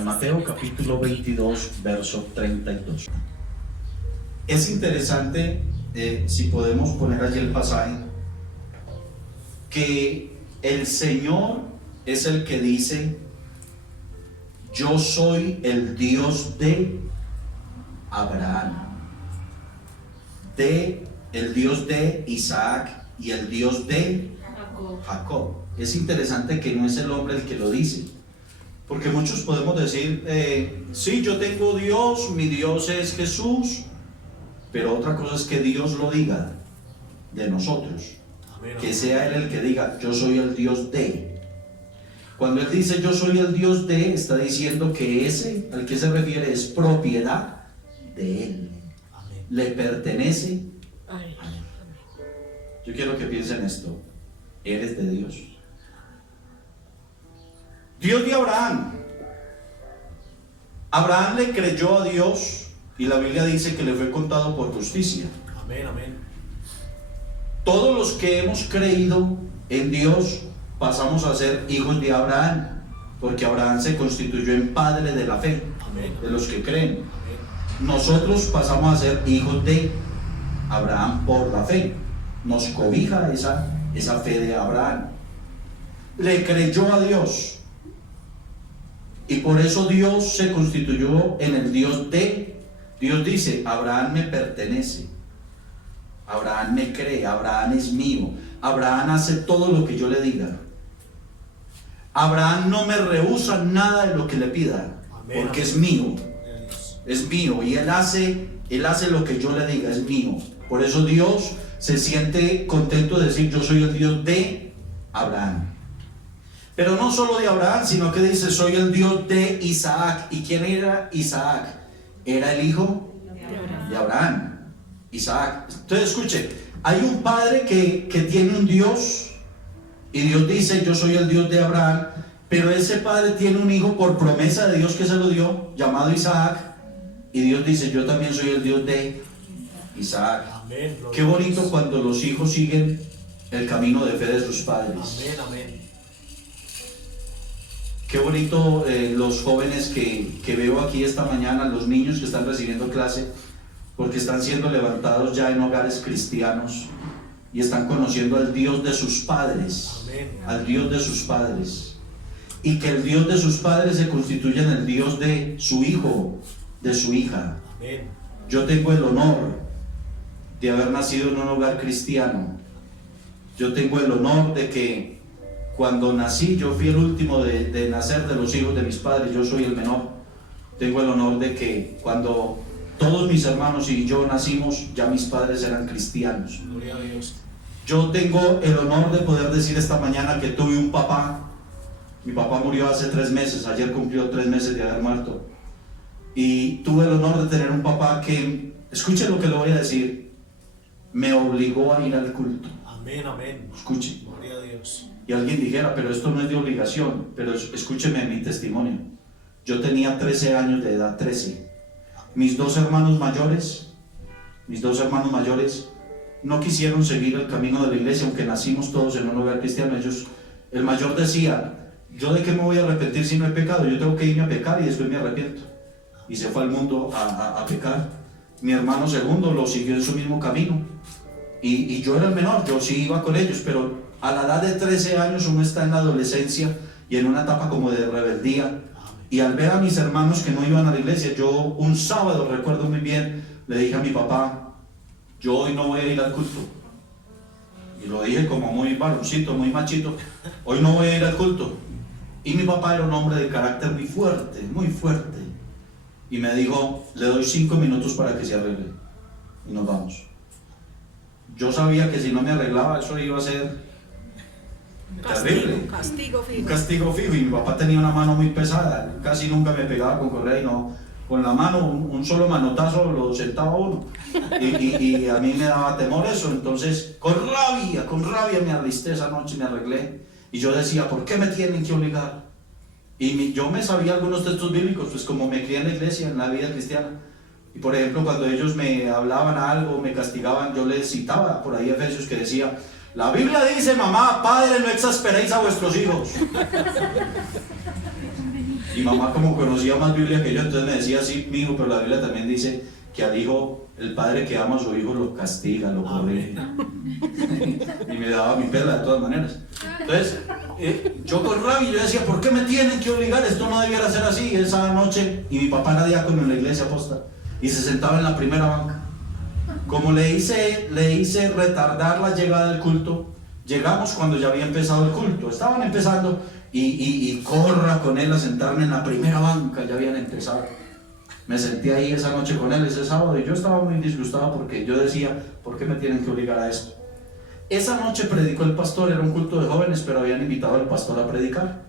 San Mateo capítulo 22, verso 32. Es interesante, si podemos poner allí el pasaje, que el Señor es el que dice: yo soy el Dios de Abraham, el Dios de Isaac y el Dios de Jacob. Es interesante que no es el hombre el que lo dice, porque muchos podemos decir, sí, yo tengo Dios, mi Dios es Jesús, pero otra cosa es que Dios lo diga de nosotros, que sea Él el que diga, yo soy el Dios de. Cuando Él dice yo soy el Dios de, está diciendo que ese al que se refiere es propiedad de Él, le pertenece a Él. Yo quiero que piensen esto: eres de Dios. Dios de Abraham. Abraham le creyó a Dios y la Biblia dice que le fue contado por justicia. Amén, amén. Todos los que hemos creído en Dios pasamos a ser hijos de Abraham, porque Abraham se constituyó en padre de la fe, Amén. de los que creen. Amén. Nosotros pasamos a ser hijos de Abraham por la fe. Nos cobija esa fe de Abraham. Le creyó a Dios y por eso Dios se constituyó en el Dios de. Dios dice: Abraham me pertenece, Abraham me cree, Abraham es mío, Abraham hace todo lo que yo le diga. Abraham no me rehúsa nada de lo que le pida, Amén, porque amén. es mío, es mío, y él hace lo que yo le diga, es mío. Por eso Dios se siente contento de decir: yo soy el Dios de Abraham. Pero no solo de Abraham, sino que dice: soy el Dios de Isaac. ¿Y quién era Isaac? Era el hijo de Abraham, Isaac. Entonces escuche, hay un padre que tiene un Dios, y Dios dice: yo soy el Dios de Abraham, pero ese padre tiene un hijo por promesa de Dios que se lo dio, llamado Isaac, y Dios dice: yo también soy el Dios de Isaac. Amén. Qué bonito cuando los hijos siguen el camino de fe de sus padres. Amén, amén. Qué bonito los jóvenes que veo aquí esta mañana, los niños que están recibiendo clase, porque están siendo levantados ya en hogares cristianos y están conociendo al Dios de sus padres. Amén. Al Dios de sus padres, y que el Dios de sus padres se constituya en el Dios de su hijo, de su hija. Amén. Yo tengo el honor de haber nacido en un hogar cristiano. Yo tengo el honor de que cuando nací, yo fui el último de nacer de los hijos de mis padres, yo soy el menor. Tengo el honor de que cuando todos mis hermanos y yo nacimos, ya mis padres eran cristianos. Gloria a Dios. Yo tengo el honor de poder decir esta mañana que tuve un papá. Mi papá murió hace 3 meses, ayer cumplió 3 meses de haber muerto. Y tuve el honor de tener un papá que, escuche lo que le voy a decir, me obligó a ir al culto. Amén, amén. Escuche. Gloria a Dios. Y alguien dijera: pero esto no es de obligación. Pero escúcheme mi testimonio. Yo tenía 13 años de edad, 13. Mis dos hermanos mayores no quisieron seguir el camino de la iglesia, aunque nacimos todos en un hogar cristiano. El mayor decía: yo de qué me voy a arrepentir si no he pecado, yo tengo que irme a pecar y después me arrepiento. Y se fue al mundo a pecar. Mi hermano segundo lo siguió en su mismo camino. Y yo era el menor, yo sí iba con ellos, pero a la edad de 13 años uno está en la adolescencia y en una etapa como de rebeldía. Y al ver a mis hermanos que no iban a la iglesia, yo un sábado, recuerdo muy bien, le dije a mi papá: yo hoy no voy a ir al culto. Y lo dije como muy varoncito, muy machito: hoy no voy a ir al culto. Y mi papá era un hombre de carácter muy fuerte, muy fuerte. Y me dijo: le doy 5 minutos para que se arregle y nos vamos. Yo sabía que si no me arreglaba, eso iba a ser terrible. Un castigo fijo. Un castigo fijo. Y mi papá tenía una mano muy pesada, casi nunca me pegaba con correa, y no, con la mano, un solo manotazo lo sentaba uno. Y a mí me daba temor eso. Entonces, con rabia me alisté esa noche, me arreglé. Y yo decía: ¿por qué me tienen que obligar? Y yo me sabía algunos textos bíblicos, pues como me crié en la iglesia, en la vida cristiana. Y por ejemplo, cuando ellos me hablaban algo, me castigaban, yo les citaba por ahí Efesios, que decía: la Biblia dice: mamá, padre, no exasperéis a vuestros hijos. Mi mamá, como conocía más Biblia que yo, entonces me decía, sí, mijo, pero la Biblia también dice que al hijo, el padre que ama a su hijo lo castiga, lo corrige. Y me daba mi perla de todas maneras. Entonces, yo con rabia, yo decía, ¿por qué me tienen que obligar? Esto no debiera ser así. Esa noche, y mi papá era diácono en la iglesia aposta, y se sentaba en la primera banca. Como le hice retardar la llegada del culto, llegamos cuando ya había empezado el culto. Estaban empezando y corra con él a sentarme en la primera banca, ya habían empezado. Me senté ahí esa noche con él, ese sábado, y yo estaba muy disgustado porque yo decía, ¿por qué me tienen que obligar a esto? Esa noche predicó el pastor, era un culto de jóvenes, pero habían invitado al pastor a predicar.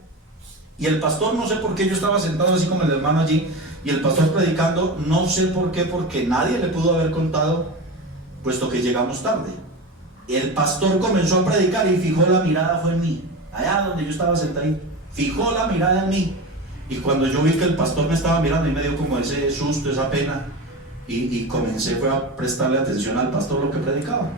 Y el pastor, no sé por qué, yo estaba sentado así como el hermano allí, y el pastor predicando, no sé por qué, porque nadie le pudo haber contado, puesto que llegamos tarde. El pastor comenzó a predicar y fijó la mirada, fue en mí, allá donde yo estaba sentado, fijó la mirada en mí. Y cuando yo vi que el pastor me estaba mirando, y me dio como ese susto, esa pena, y comencé fue a prestarle atención al pastor lo que predicaba.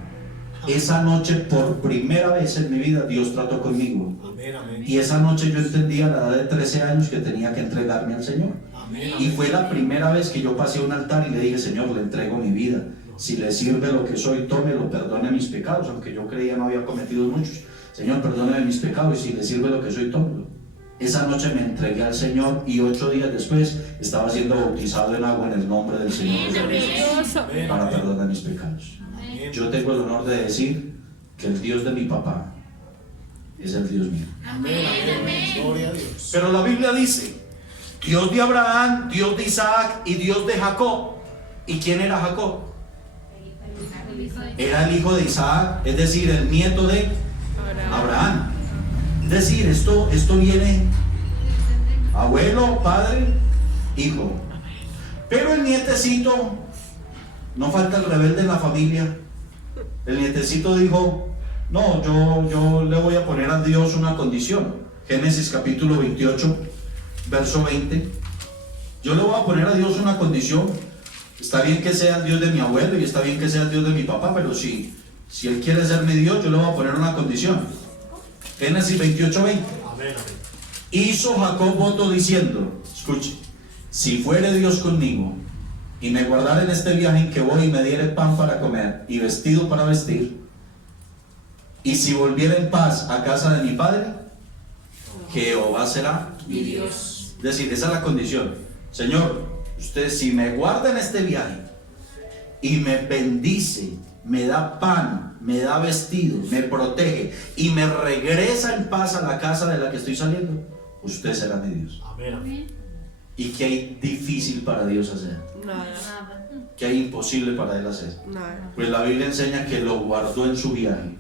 Esa noche, por primera vez en mi vida, Dios trató conmigo. Amén, amén. Y esa noche yo entendí a la edad de 13 años que tenía que entregarme al Señor. Amén, Y amén. fue la primera vez que yo pasé a un altar y le dije, Señor, le entrego mi vida. Si le sirve lo que soy, tómelo, perdone mis pecados, aunque yo creía no había cometido muchos. Señor, perdóneme mis pecados, y si le sirve lo que soy, tómelo. Esa noche me entregué al Señor y 8 días después estaba siendo bautizado en agua en el nombre del Señor Jesús Amén, para amén. perdonar mis pecados. Amén. Yo tengo el honor de decir que el Dios de mi papá es el Dios mío. Amén, amén. Gloria a Dios. Pero la Biblia dice, Dios de Abraham, Dios de Isaac y Dios de Jacob. ¿Y quién era Jacob? Era el hijo de Isaac, es decir, el nieto de Abraham. Es decir, esto viene abuelo, padre, hijo. Pero el nietecito, no falta el rebelde en la familia. El nietecito dijo, no, yo le voy a poner a Dios una condición. Génesis capítulo 28, verso 20. Yo le voy a poner a Dios una condición. Está bien que sea el Dios de mi abuelo y está bien que sea el Dios de mi papá, pero si Él quiere ser mi Dios, yo le voy a poner una condición. Génesis 28, 20. Amén, amén. Hizo Jacob voto diciendo, escuche, si fuere Dios conmigo y me guardara en este viaje en que voy y me diere pan para comer y vestido para vestir, y si volviera en paz a casa de mi padre, Jehová será mi Dios. Es decir, esa es la condición. Señor, usted si me guarda en este viaje y me bendice, me da pan, me da vestido, me protege y me regresa en paz a la casa de la que estoy saliendo, usted será mi Dios. Amén, amén. ¿Y qué hay difícil para Dios hacer? Nada, ¿Qué hay imposible para Él hacer? nada. Pues la Biblia enseña que lo guardó en su viaje,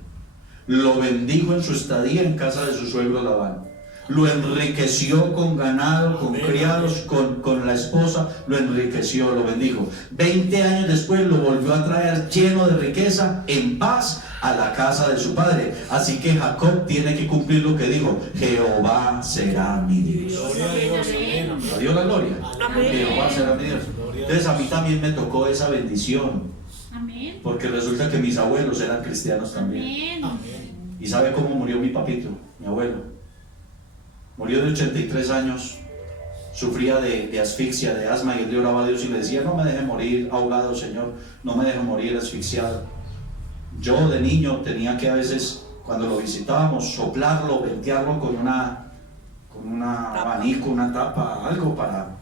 lo bendijo en su estadía en casa de su suegro Labán, lo enriqueció con ganado, con criados, con la esposa, lo enriqueció, lo bendijo. 20 años después lo volvió a traer lleno de riqueza, en paz, a la casa de su padre. Así que Jacob tiene que cumplir lo que dijo: Jehová será mi Dios. Gloria a Dios. Amén, amén. ¿A Dios la gloria? Amén. Jehová será mi Dios. Entonces a mí también me tocó esa bendición, Amén. porque resulta que mis abuelos eran cristianos también. Amén. Amén. ¿Y sabe cómo murió mi papito, mi abuelo? Murió de 83 años, sufría de asfixia, de asma, y él le oraba a Dios y le decía: no me deje morir ahogado, Señor, no me deje morir asfixiado. Yo de niño tenía que a veces, cuando lo visitábamos, soplarlo, ventearlo con una abanico, una tapa, algo para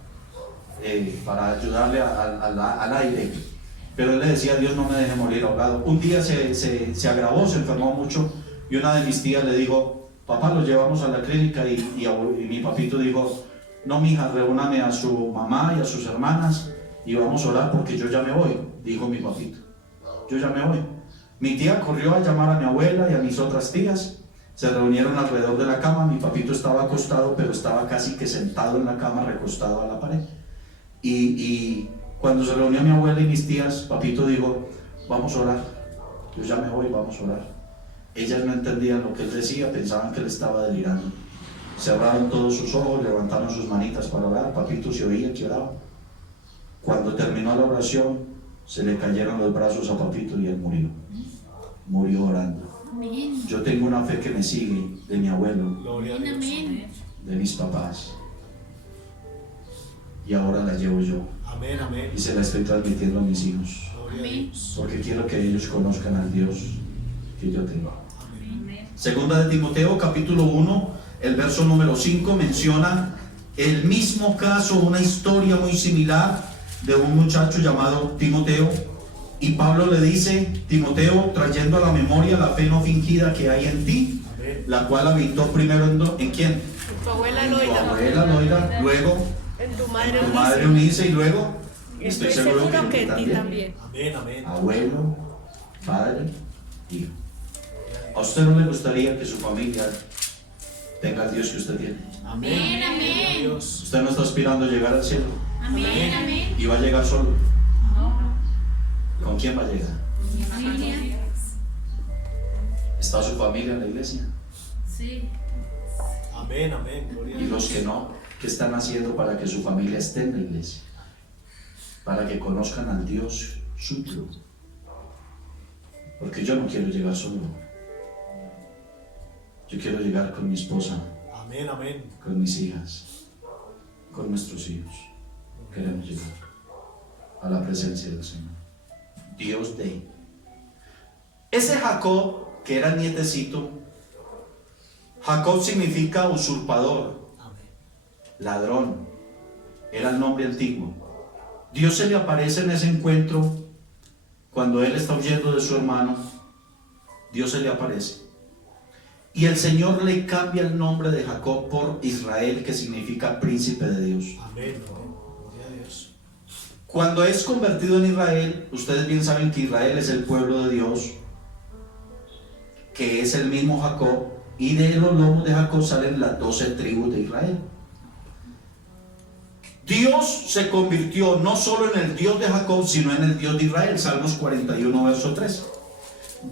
ayudarle al aire. Pero él le decía a Dios: no me deje morir ahogado. Un día se agravó, se enfermó mucho, y una de mis tías le dijo: papá, lo llevamos a la clínica, y mi papito dijo: no, mija, reúname a su mamá y a sus hermanas y vamos a orar porque yo ya me voy. Dijo mi papito: yo ya me voy. Mi tía corrió a llamar a mi abuela y a mis otras tías, se reunieron alrededor de la cama. Mi papito estaba acostado, pero estaba casi que sentado en la cama, recostado a la pared. Y cuando se reunió mi abuela y mis tías, papito dijo: vamos a orar, yo ya me voy, vamos a orar. Ellas no entendían lo que él decía, pensaban que él estaba delirando. Cerraron todos sus ojos, levantaron sus manitas para orar. Papito se oía que oraba. Cuando terminó la oración, se le cayeron los brazos a papito y él murió orando. Amén. Yo tengo una fe que me sigue, de mi abuelo, Gloria a Dios. Amén. de mis papás. y ahora la llevo yo. Amén, amén. Y se la estoy transmitiendo a mis hijos. Gloria a Dios. Porque quiero que ellos conozcan al Dios que yo tengo. Amén. Segunda de Timoteo, capítulo 1, el verso número 5 menciona el mismo caso, una historia muy similar de un muchacho llamado Timoteo. Y Pablo le dice: Timoteo, trayendo a la memoria la fe no fingida que hay en ti, Amén. la cual habitó primero ¿en quién? En tu abuela En tu Loida, abuela Loida, luego en tu madre tu Eunice. madre Eunice, y luego Estoy seguro que en ti también. Amén, amén. Abuelo, padre, hijo. ¿A usted no le gustaría que su familia tenga el Dios que usted tiene? Amén. Amén, amén. Gloria a Dios. Usted no está aspirando a llegar al cielo Amén, amén. y va a llegar solo. ¿Con quién va a llegar? Familia. ¿Está su familia en la iglesia? Sí. Amén, amén. Gloria a Y los Dios. que no, ¿qué están haciendo para que su familia esté en la iglesia? Para que conozcan al Dios suyo. Porque yo no quiero llegar solo. Yo quiero llegar con mi esposa, Amén, amén. con mis hijas, con nuestros hijos. Queremos llegar a la presencia del Señor. Dios de ese Jacob, que era nietecito. Jacob significa usurpador, Amén. ladrón, era el nombre antiguo. Dios se le aparece en ese encuentro cuando él está huyendo de su hermano. Dios se le aparece y el Señor le cambia el nombre de Jacob por Israel, que significa príncipe de Dios. Amén, amén. Gloria a Dios. Cuando es convertido en Israel, ustedes bien saben que Israel es el pueblo de Dios, que es el mismo Jacob, y de los lomos de Jacob salen las 12 tribus de Israel. Dios se convirtió no solo en el Dios de Jacob, sino en el Dios de Israel. Salmos 41, verso 3.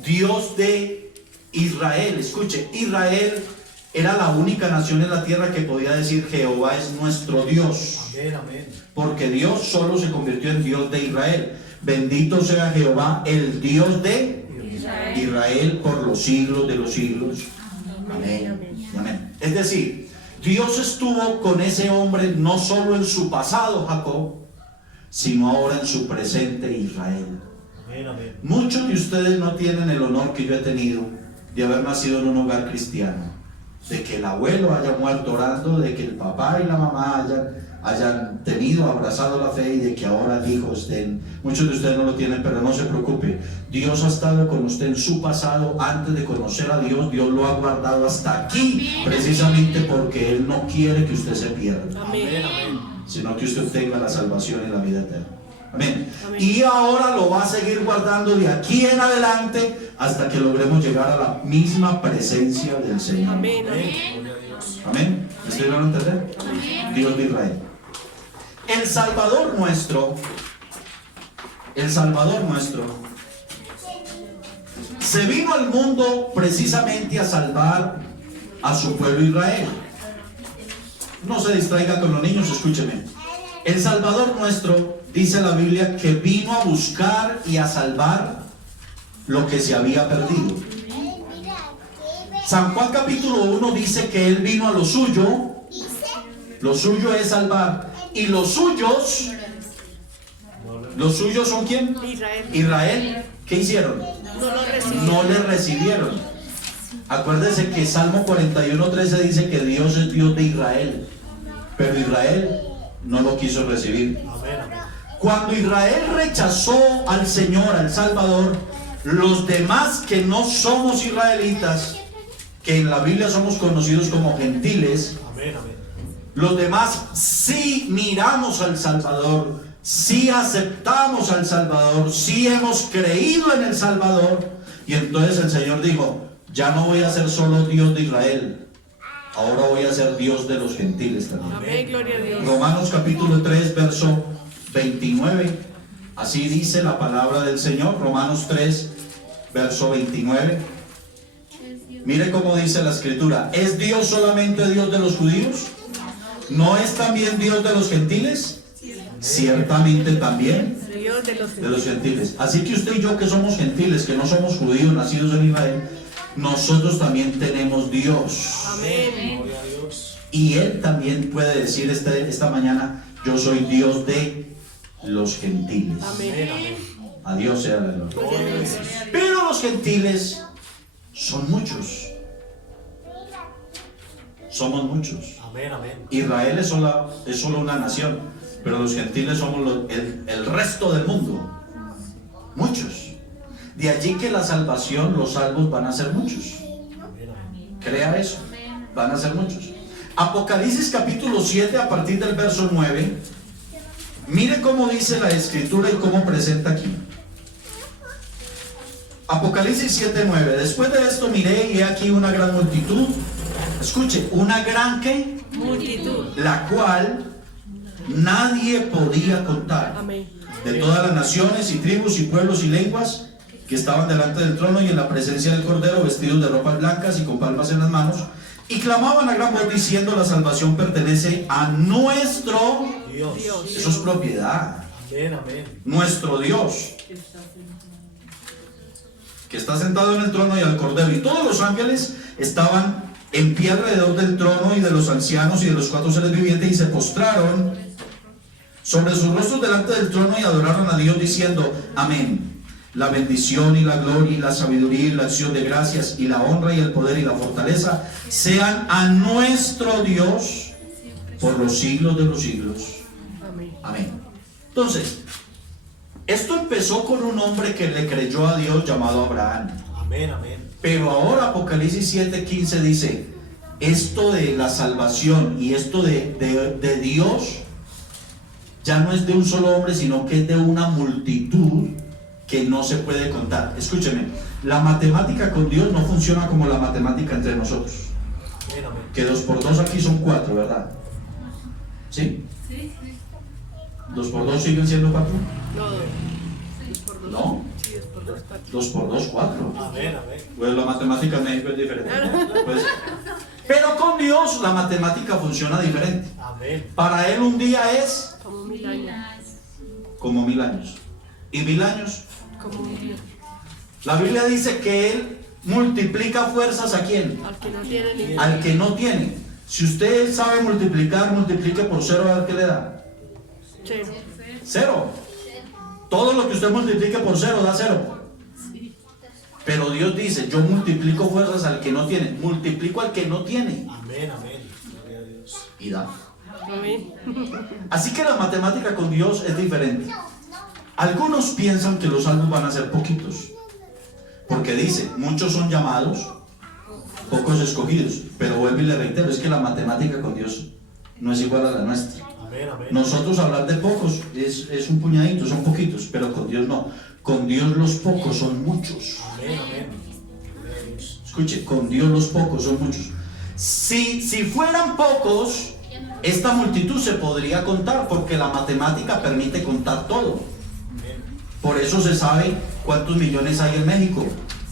Dios de Israel. Escuche, Israel era la única nación en la tierra que podía decir: Jehová es nuestro Dios. Amén, amén. Porque Dios solo se convirtió en Dios de Israel. Bendito sea Jehová, el Dios de Israel por los siglos de los siglos. Amén. Y amén. Es decir, Dios estuvo con ese hombre no solo en su pasado, Jacob, sino ahora en su presente, Israel. Amén, amén. Muchos de ustedes no tienen el honor que yo he tenido de haber nacido en un hogar cristiano, de que el abuelo haya muerto orando, de que el papá y la mamá hayan tenido, abrazado la fe, y de que ahora el hijo estén. Muchos de ustedes no lo tienen, pero no se preocupe. Dios ha estado con usted en su pasado. Antes de conocer a Dios, Dios lo ha guardado hasta aquí, precisamente porque Él no quiere que usted se pierda, Amén, amén. sino que usted obtenga la salvación y la vida eterna. Amén. Amén. Y ahora lo va a seguir guardando de aquí en adelante hasta que logremos llegar a la misma presencia del Señor. Amén, Amén. amén. Gloria a Dios. Amén. ¿Me estoy dando a entender? Dios de Israel. El Salvador nuestro se vino al mundo precisamente a salvar a su pueblo Israel. No se distraiga con los niños, escúcheme. El Salvador nuestro, dice la Biblia, que vino a buscar y a salvar lo que se había perdido. San Juan capítulo 1 dice que Él vino a lo suyo es salvar, y los suyos son ¿quién? Israel. Israel. ¿Qué hicieron? No lo recibió. No le recibieron. Acuérdense que Salmo 41:13 dice que Dios es Dios de Israel, pero Israel no lo quiso recibir. Amén, amén. Cuando Israel rechazó al Señor, al Salvador, los demás que no somos israelitas, que en la Biblia somos conocidos como gentiles, Amén, amén. los demás sí miramos al Salvador, sí aceptamos al Salvador, sí hemos creído en el Salvador. Y entonces el Señor dijo: ya no voy a ser solo Dios de Israel, ahora voy a ser Dios de los gentiles también. Amén, gloria a Dios. Romanos capítulo 3, verso 29. Así dice la palabra del Señor. Romanos 3, verso 29. Mire cómo dice la escritura: ¿es Dios solamente Dios de los judíos? ¿No es también Dios de los gentiles? Ciertamente también Dios de los de los gentiles. Así que usted y yo, que somos gentiles, que no somos judíos nacidos en Israel, nosotros también tenemos Dios. Amén. Gloria a Dios. Y Él también puede decir esta mañana: yo soy Dios de los gentiles. Amén, amén. A Dios sea la gloria. Gloria a Dios. Pero los gentiles son muchos. Somos muchos. Amén, amén. Israel es solo una nación, pero los gentiles somos el resto del mundo. Muchos. De allí que la salvación, los salvos van a ser muchos. Amén, amén. Crea eso. Van a ser muchos. Apocalipsis capítulo 7 a partir del verso 9. Mire cómo dice la escritura y cómo presenta aquí. Apocalipsis 7:9. Después de esto miré y he aquí una gran multitud. Escuche, una gran ¿qué? Multitud. La cual nadie podía contar. Amén. De todas las naciones y tribus y pueblos y lenguas que estaban delante del trono y en la presencia del Cordero, vestidos de ropas blancas y con palmas en las manos, y clamaban a gran voz diciendo: la salvación pertenece a nuestro Dios. Eso es propiedad. Amén, amén. Nuestro Dios, que está sentado en el trono, y al Cordero. Y todos los ángeles estaban en pie alrededor del trono y de los ancianos y de los 4 seres vivientes, y se postraron sobre sus rostros delante del trono y adoraron a Dios diciendo: amén. La bendición y la gloria y la sabiduría y la acción de gracias y la honra y el poder y la fortaleza sean a nuestro Dios por los siglos de los siglos. Amén. Amén. Entonces, esto empezó con un hombre que le creyó a Dios llamado Abraham. Amén, amén. Pero ahora Apocalipsis 7:15 dice: esto de la salvación y esto de Dios ya no es de un solo hombre, sino que es de una multitud que no se puede contar. Escúcheme, la matemática con Dios no funciona como la matemática entre nosotros. Amén, amén. Que 2 por 2 aquí son 4, ¿verdad? ¿Sí? Sí, sí. 2 por 2 siguen siendo 4. No. 2 por 2. No, Sí, 2 por 2, 4. 2 por 2, 4. Amén, amén. Pues la matemática en México es diferente. Pues, pero con Dios la matemática funciona diferente. Amén. Para Él un día es Como 1000 años. como 1000 años. ¿Y 1000 años? Como un día. La Biblia dice que Él multiplica fuerzas ¿a quién? Al que no tiene ni. Al que no tiene. Si usted sabe multiplicar, multiplique por 0, a ver qué le da. Cero. 0. Todo lo que usted multiplique por 0 da 0. Pero Dios dice: yo multiplico fuerzas al que no tiene. Multiplico al que no tiene. Amén, amén. Gloria a Dios. Y da. Amén. Así que la matemática con Dios es diferente. Algunos piensan que los salvos van a ser poquitos, porque dice: muchos son llamados, pocos escogidos. Pero vuelvo y le reitero, es que la matemática con Dios no es igual a la nuestra. Amén, amén. Nosotros hablar de pocos es un puñadito, son poquitos, pero con Dios no. Con Dios los pocos son muchos. Amén, amén. Gloria a Dios. Escuche, con Dios los pocos son muchos. Si fueran pocos, esta multitud se podría contar, porque la matemática permite contar todo. Amén. Por eso se sabe cuántos millones hay en México,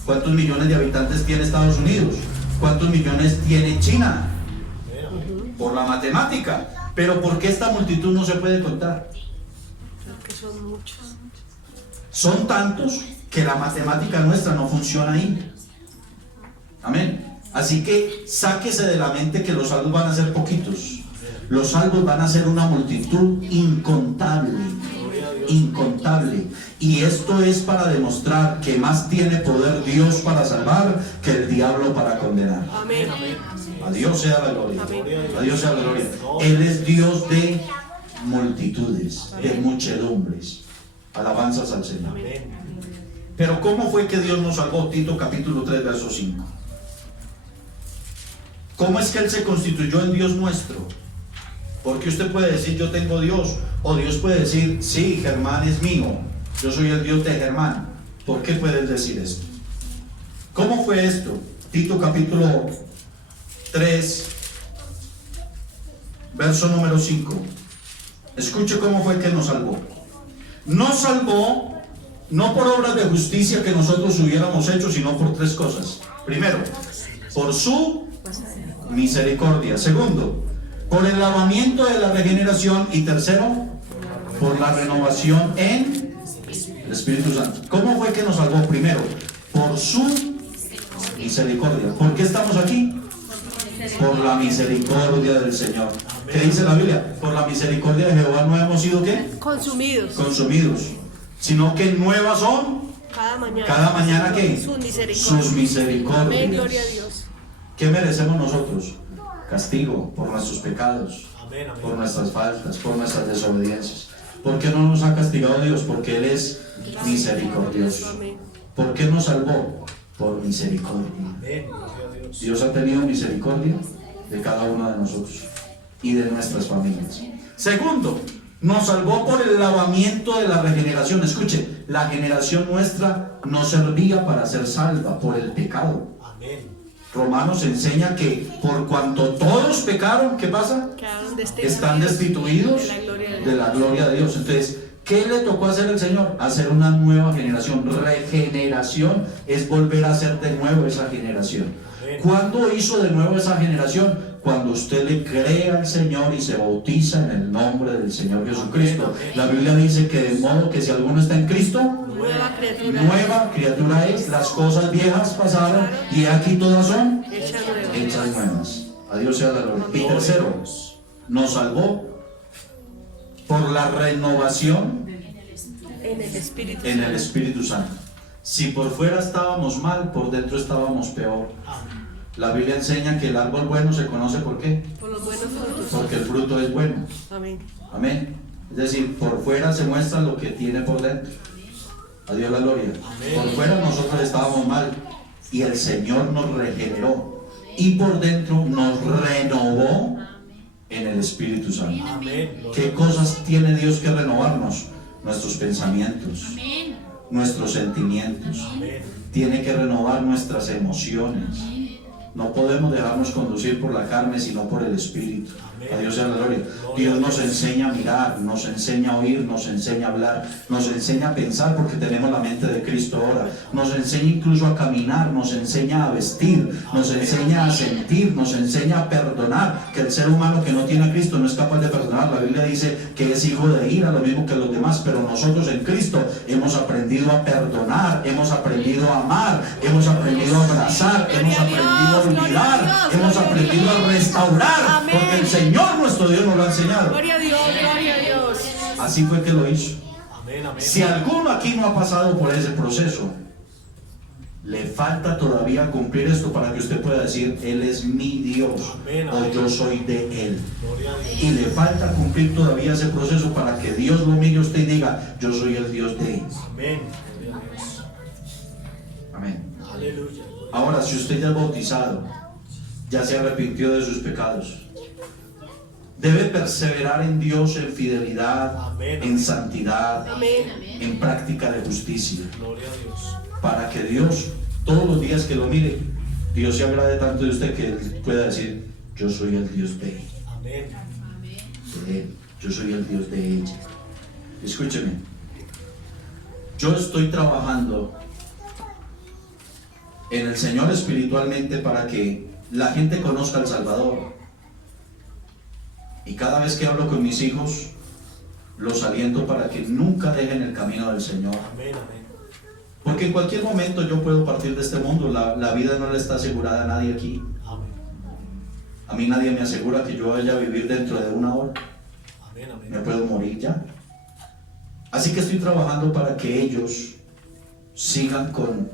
cuántos millones de habitantes tiene Estados Unidos, cuántos millones tiene China, Amén, amén. por la matemática. Pero ¿por qué esta multitud no se puede contar? Porque son muchos. Son tantos que la matemática nuestra no funciona ahí. Amén. Así que sáquese de la mente que los salvos van a ser poquitos. Los salvos van a ser una multitud incontable. Gloria a Dios. Incontable. Y esto es para demostrar que más tiene poder Dios para salvar que el diablo para condenar. Amén. Amén. A Dios sea la gloria. Amén. A Dios sea la gloria. Él es Dios de multitudes, de muchedumbres. Alabanzas al Señor. Amén. Pero ¿cómo fue que Dios nos salvó? Tito capítulo 3, verso 5. ¿Cómo es que Él se constituyó en Dios nuestro? Porque usted puede decir: yo tengo Dios. O Dios puede decir: sí, Germán es mío, yo soy el Dios de Germán. ¿Por qué puedes decir esto? ¿Cómo fue esto? Tito capítulo 3, verso número 5. Escuche cómo fue que nos salvó. Nos salvó no por obras de justicia que nosotros hubiéramos hecho, sino por 3 cosas. Primero, por su misericordia. Segundo, por el lavamiento de la regeneración. Y tercero, por la renovación en el Espíritu Santo. ¿Cómo fue que nos salvó? Primero, por su misericordia. ¿Por qué estamos aquí? Por la misericordia del Señor. ¿Qué dice la Biblia? Por la misericordia de Jehová no hemos sido ¿qué? Consumidos. Consumidos, sino que nuevas son cada mañana ¿qué? Sus misericordias. Sus misericordias. Amén, gloria a Dios. ¿Qué merecemos nosotros? Castigo por nuestros pecados, Amén, amén. por nuestras faltas, por nuestras desobediencias. ¿Por qué no nos ha castigado Dios? Porque Él es misericordioso. Amén. ¿Por qué nos salvó? Por misericordia. Amén, gloria a Dios. Dios ha tenido misericordia de cada uno de nosotros y de nuestras familias. Segundo, nos salvó por el lavamiento de la regeneración. Escuche, la generación nuestra no servía para ser salva por el pecado. Amén. Romanos enseña que por cuanto todos pecaron, ¿qué pasa? Quedaron Están destituidos de la gloria de de Dios. la gloria de Dios. Entonces, ¿qué le tocó hacer el Señor? Hacer una nueva generación. Regeneración es volver a hacer de nuevo esa generación. Amén. ¿Cuándo hizo de nuevo esa generación? Cuando usted le cree al Señor y se bautiza en el nombre del Señor Jesucristo. La Biblia dice que de modo que si alguno está en Cristo, Nueva criatura. nueva criatura es, las cosas viejas pasaron y aquí todas son Hecha nueva. hechas nuevas. A Dios sea la gloria. Y tercero, nos salvó por la renovación En el Espíritu en el Santo. Espíritu Santo. Si por fuera estábamos mal, por dentro estábamos peor. Amén. La Biblia enseña que el árbol bueno se conoce ¿por qué? Por los buenos frutos. Porque el fruto es bueno. Amén. Amén. Es decir, por fuera se muestra lo que tiene por dentro. A Dios la gloria. Amén. Por fuera nosotros estábamos mal y el Señor nos regeneró y por dentro nos renovó en el Espíritu Santo. Amén. ¿Qué cosas tiene Dios que renovarnos? Nuestros pensamientos, Amén. nuestros sentimientos. Amén. Tiene que renovar nuestras emociones. No podemos dejarnos conducir por la carne, sino por el Espíritu. A Dios sea la gloria. Dios nos enseña a mirar, nos enseña a oír, nos enseña a hablar, nos enseña a pensar porque tenemos la mente de Cristo ahora. Nos enseña incluso a caminar, nos enseña a vestir, nos enseña a sentir, nos enseña a perdonar. Que el ser humano que no tiene a Cristo no es capaz de perdonar. La Biblia dice que es hijo de ira, lo mismo que los demás, pero nosotros en Cristo hemos aprendido a perdonar, hemos aprendido a amar, hemos aprendido a abrazar, hemos aprendido a olvidar, hemos aprendido a restaurar, porque el Señor nuestro Dios nos lo ha enseñado. Gloria a Dios, gloria a Dios. Así fue que lo hizo. Amén. Amén. Si alguno aquí no ha pasado por ese proceso, le falta todavía cumplir esto para que usted pueda decir, Él es mi Dios, Amén, o amén. yo soy de Él. Gloria a Dios. Y le falta cumplir todavía ese proceso para que Dios lo mire a usted y diga, yo soy el Dios de Él. Amén. Gloria a Dios. Amén. Aleluya. Ahora, si usted ya es bautizado, ya se arrepintió de sus pecados, debe perseverar en Dios en fidelidad, Amén. en santidad, Amén. en práctica de justicia, Gloria a Dios. para que Dios, todos los días que lo mire, Dios se agrade tanto de usted que Él pueda decir, yo soy el Dios de Él, Amén. de Él, yo soy el Dios de ella. Escúcheme, yo estoy trabajando en el Señor espiritualmente para que la gente conozca al Salvador. Y cada vez que hablo con mis hijos, los aliento para que nunca dejen el camino del Señor. Amén. Amén. Porque en cualquier momento yo puedo partir de este mundo. La vida no le está asegurada a nadie aquí. Amén. A mí nadie me asegura que yo vaya a vivir dentro de una hora. Amén. Amén. Me puedo morir ya. Así que estoy trabajando para que ellos sigan con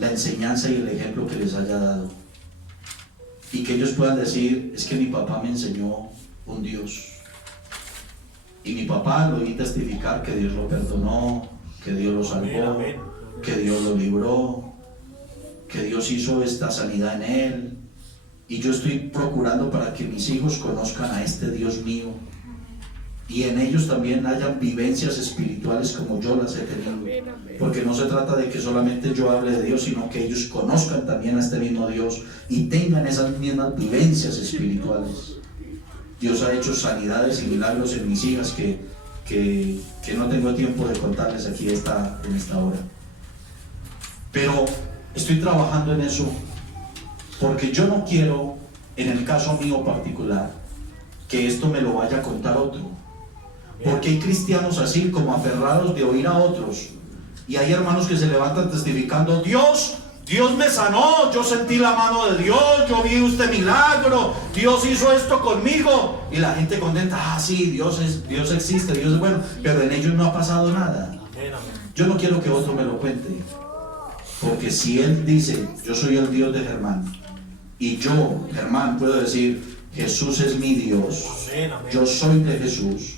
la enseñanza y el ejemplo que les haya dado. Y que ellos puedan decir, es que mi papá me enseñó un Dios. Y mi papá lo oí testificar que Dios lo perdonó, que Dios lo salvó, Amén. que Dios lo libró, que Dios hizo esta sanidad en él. Y yo estoy procurando para que mis hijos conozcan a este Dios mío. Y en ellos también hayan vivencias espirituales como yo las he tenido. Porque no se trata de que solamente yo hable de Dios, sino que ellos conozcan también a este mismo Dios y tengan esas mismas vivencias espirituales. Dios ha hecho sanidades y milagros en mis hijas que no tengo tiempo de contarles aquí en esta hora. Pero estoy trabajando en eso porque yo no quiero, en el caso mío particular, que esto me lo vaya a contar otro. Porque hay cristianos así como aferrados de oír a otros. Y hay hermanos que se levantan testificando, Dios Dios me sanó, yo sentí la mano de Dios, yo vi este milagro, Dios hizo esto conmigo. Y la gente contenta, sí, Dios existe, Dios es bueno, pero en ellos no ha pasado nada. Amén, amén. Yo no quiero que otro me lo cuente, porque si él dice, yo soy el Dios de Germán, y yo, Germán, puedo decir, Jesús es mi Dios, Amén, amén. yo soy de Jesús,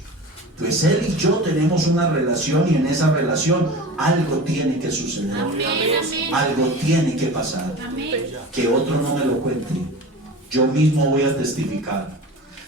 pues él y yo tenemos una relación, y en esa relación algo tiene que suceder, Amén, amén. algo tiene que pasar. Amén. Que otro no me lo cuente, yo mismo voy a testificar.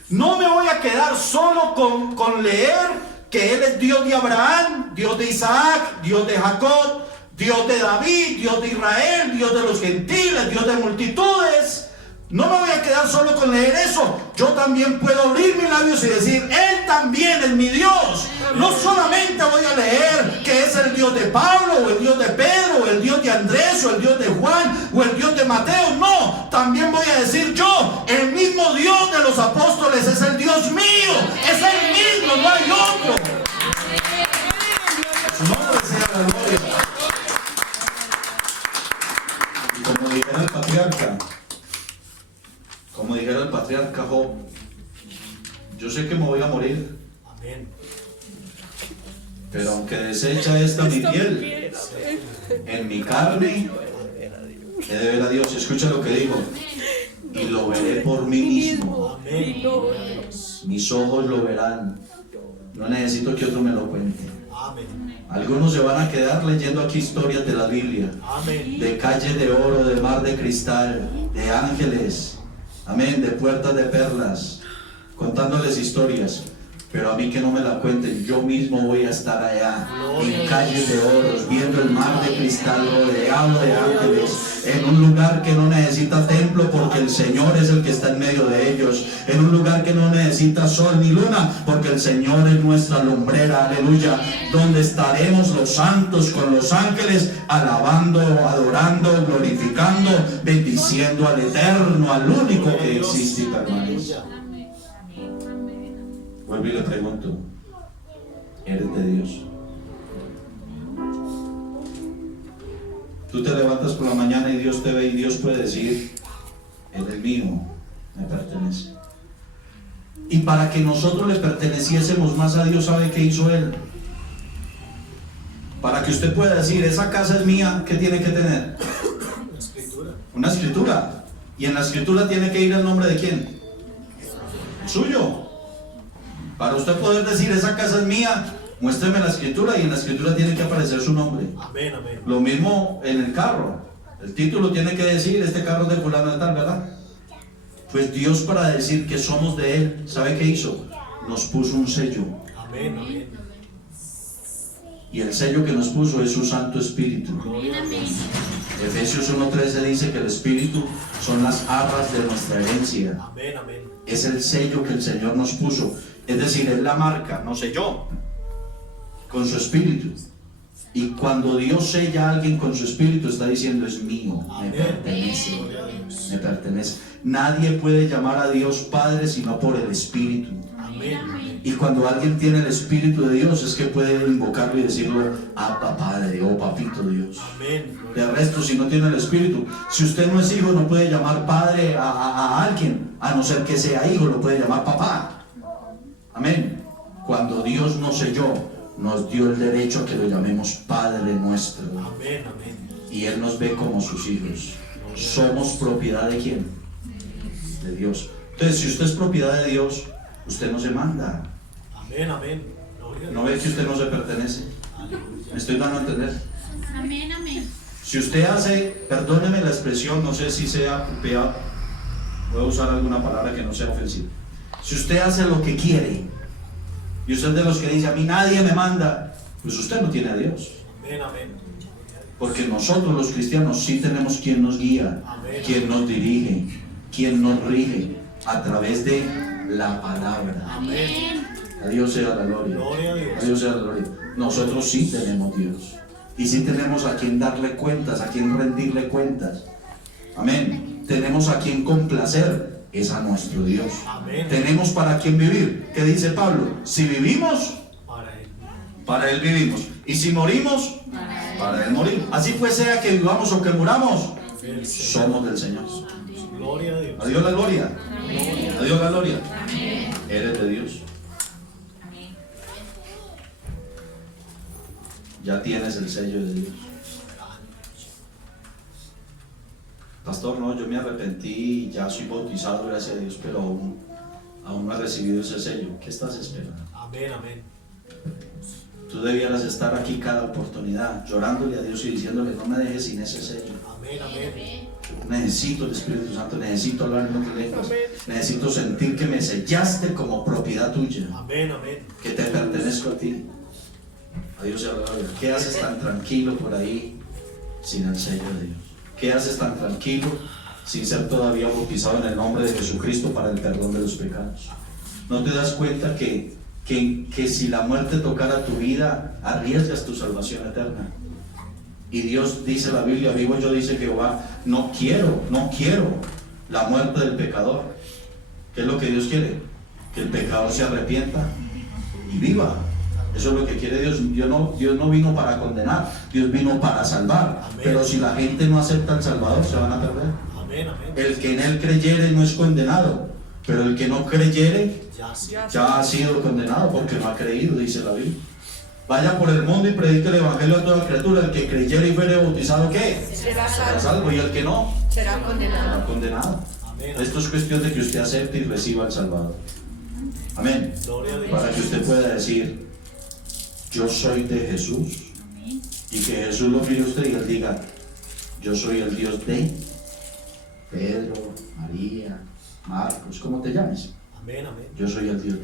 No me voy a quedar solo con leer que Él es Dios de Abraham, Dios de Isaac, Dios de Jacob, Dios de David, Dios de Israel, Dios de los gentiles, Dios de multitudes. No me voy a quedar solo con leer eso. Yo también puedo abrir mis labios y decir, Él también es mi Dios. No solamente voy a leer que es el Dios de Pablo, o el Dios de Pedro, o el Dios de Andrés, o el Dios de Juan, o el Dios de Mateo. No, también voy a decir yo, el mismo Dios de los apóstoles es el Dios mío. Es el mismo, no hay otro. Su nombre sea la gloria. Y como dijera el patriarca Job, yo sé que me voy a morir, Amén. pero aunque deshecha esta mi piel, en mi carne he de ver a Dios. Escucha lo que digo, y lo veré por mí mismo. Amén. Mis ojos lo verán. No necesito que otro me lo cuente. Amén. Algunos se van a quedar leyendo aquí historias de la Biblia, Amén. de calles de oro, de mar de cristal, de ángeles, amén, de puertas de perlas, contándoles historias. Pero a mí que no me la cuenten, yo mismo voy a estar allá, en calles de oros, viendo el mar de cristal, rodeado de ángeles, en un lugar que no necesita templo, porque el Señor es el que está en medio de ellos, en un lugar que no necesita sol ni luna, porque el Señor es nuestra lumbrera, aleluya, donde estaremos los santos con los ángeles, alabando, adorando, glorificando, bendiciendo al eterno, al único que existe y permanece. Vuelvo y le pregunto, ¿eres de Dios? Tú te levantas por la mañana y Dios te ve y Dios puede decir, Él es mío, me pertenece. Y para que nosotros le perteneciésemos más a Dios, ¿sabe qué hizo Él? Para que usted pueda decir, esa casa es mía, ¿qué tiene que tener? Una escritura. Una escritura. Y en la escritura tiene que ir el nombre de ¿quién? El suyo. Para usted poder decir, esa casa es mía, muéstreme la escritura, y en la escritura tiene que aparecer su nombre. Amén, amén. Lo mismo en el carro. El título tiene que decir, este carro es de fulano de tal, ¿verdad? Pues Dios, para decir que somos de Él, ¿sabe qué hizo? Nos puso un sello. Amén, amén. Y el sello que nos puso es su Santo Espíritu. Efesios 1:13 dice que el Espíritu son las arras de nuestra herencia. Amén, amén. Es el sello que el Señor nos puso. Es decir, es la marca, no sé yo, con su Espíritu. Y cuando Dios sella a alguien con su Espíritu, está diciendo, es mío, me pertenece, me pertenece. Nadie puede llamar a Dios Padre sino por el Espíritu. Amén. Y cuando alguien tiene el Espíritu de Dios, es que puede invocarlo y decirlo, Abba Padre, o Papito Dios. Amén. De resto, si no tiene el Espíritu, si usted no es hijo, no puede llamar padre a alguien, a no ser que sea hijo, lo puede llamar papá. Amén. Cuando Dios nos selló, nos dio el derecho a que lo llamemos Padre nuestro. Amén, amén. Y Él nos ve como sus hijos. ¿Somos propiedad de quién? De Dios. Entonces, si usted es propiedad de Dios, usted no se manda. Amén, amén. Gloria a ¿No ve que usted no se pertenece? ¿Me estoy dando a entender? Amén, amén. Si usted hace, perdóneme la expresión, no sé si sea apropiado, voy a usar alguna palabra que no sea ofensiva. Si usted hace lo que quiere, y usted es de los que dice, a mí nadie me manda, pues usted no tiene a Dios. Amén, amén. Porque nosotros los cristianos sí tenemos quien nos guía, quien nos dirige, quien nos rige, a través de la palabra. Amén. A Dios sea la gloria. Gloria a Dios. A Dios sea la gloria. Nosotros sí tenemos Dios. Y sí tenemos a quien darle cuentas, a quien rendirle cuentas. Amén. Tenemos a quien complacer, es a nuestro Dios. Amén. Tenemos para quien vivir. ¿Qué dice Pablo? Si vivimos, Para Él. para Él vivimos. Y si morimos, Para para él morir. Así pues, sea que vivamos o que muramos, somos del Señor. Gloria a Dios. A Dios la gloria. A Dios la gloria. Eres de Dios. Ya tienes el sello de Dios. Pastor, no, yo me arrepentí, ya soy bautizado, gracias a Dios, pero aún no he recibido ese sello. ¿Qué estás esperando? Amén, amén. Tú debieras estar aquí cada oportunidad, llorándole a Dios y diciéndole, no me dejes sin ese sello. Amén, amén. Necesito el Espíritu Santo, necesito hablar en otras lenguas, necesito sentir que me sellaste como propiedad tuya, Amén, amén. que te pertenezco a ti. A Dios sea la gloria. ¿Qué haces tan tranquilo por ahí sin el sello de Dios? ¿Qué haces tan tranquilo sin ser todavía bautizado en el nombre de Jesucristo para el perdón de los pecados? ¿No te das cuenta que si la muerte tocara tu vida, arriesgas tu salvación eterna? Y Dios, dice la Biblia, vivo yo, dice Jehová, no quiero la muerte del pecador. ¿Qué es lo que Dios quiere? Que el pecador se arrepienta y viva. Eso es lo que quiere Dios. Dios no vino para condenar, Dios vino para salvar. Amén. Pero si la gente no acepta al Salvador, se van a perder. Amén, amén. El que en él creyere no es condenado, pero el que no creyere Ya sí. ya ha sido condenado porque no ha creído, dice la Biblia. Vaya por el mundo y predique el evangelio a toda criatura. El que creyere y fuere bautizado, ¿qué? Será Será salvo. salvo. Y el que no, Será será condenado. condenado. Amén. Esto es cuestión de que usted acepte y reciba al Salvador. Amén. Gloria a Dios. Para que usted pueda decir, yo soy de Jesús, y que Jesús lo mire a usted y él diga, yo soy el Dios de Pedro, María, Marcos, ¿cómo te llames? Amén, amén. Yo soy el Dios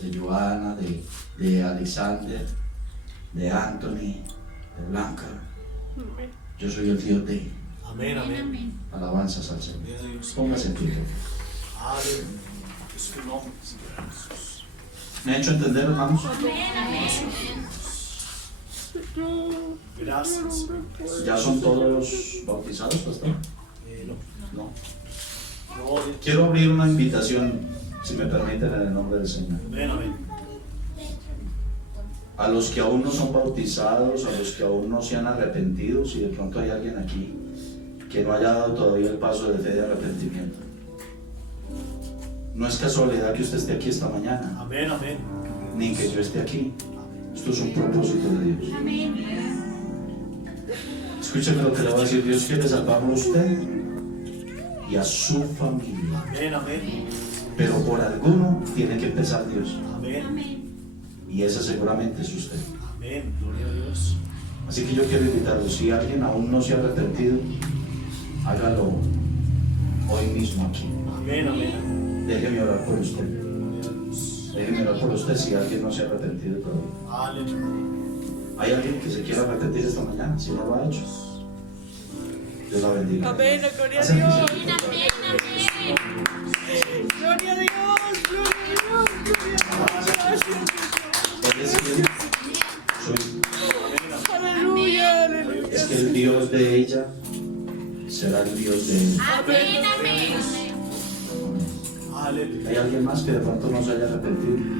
de Joana, de Alexander, de Anthony, de Blanca. Yo soy el Dios de Amén, amén. alabanzas al Señor. Gloria a Dios. Póngase en pie. Aleluya. Es tu nombre, Señor Jesús. ¿Me ha hecho entender, hermanos? Gracias, Señor. ¿Ya son todos bautizados, pastor? No. No. Gloria. Quiero abrir una invitación, si me permiten, en el nombre del Señor. Amén, amén. A los que aún no son bautizados, a los que aún no se han arrepentido, si de pronto hay alguien aquí que no haya dado todavía el paso de fe de arrepentimiento. No es casualidad que usted esté aquí esta mañana, Amén, amén. ni que yo esté aquí. Esto es un propósito de Dios. Escúcheme lo que le voy a decir. Dios quiere salvarlo a usted y a su familia. Amén, amén. Pero por alguno tiene que empezar Dios. Amén. Y ese seguramente es usted. Amén. Gloria a Dios. Así que yo quiero invitarlo. Si alguien aún no se ha arrepentido, hágalo hoy mismo aquí. Amén, amén. Déjeme orar por usted. Gloria a Dios. Déjeme orar por usted si alguien no se ha arrepentido todavía. Aleluya. ¿Hay alguien que se quiera arrepentir esta mañana? Si no lo ha hecho, Dios la bendiga. Amén, gloria a Acérquese. Dios. Amén, amén. Gloria a Dios, gloria a Dios, gloria a Dios. Él es quien soy. Aleluya, aleluya. Es que el Dios de ella será el Dios de él. Amén, amén. Aleluya. ¿Hay alguien más que de pronto no se haya arrepentido?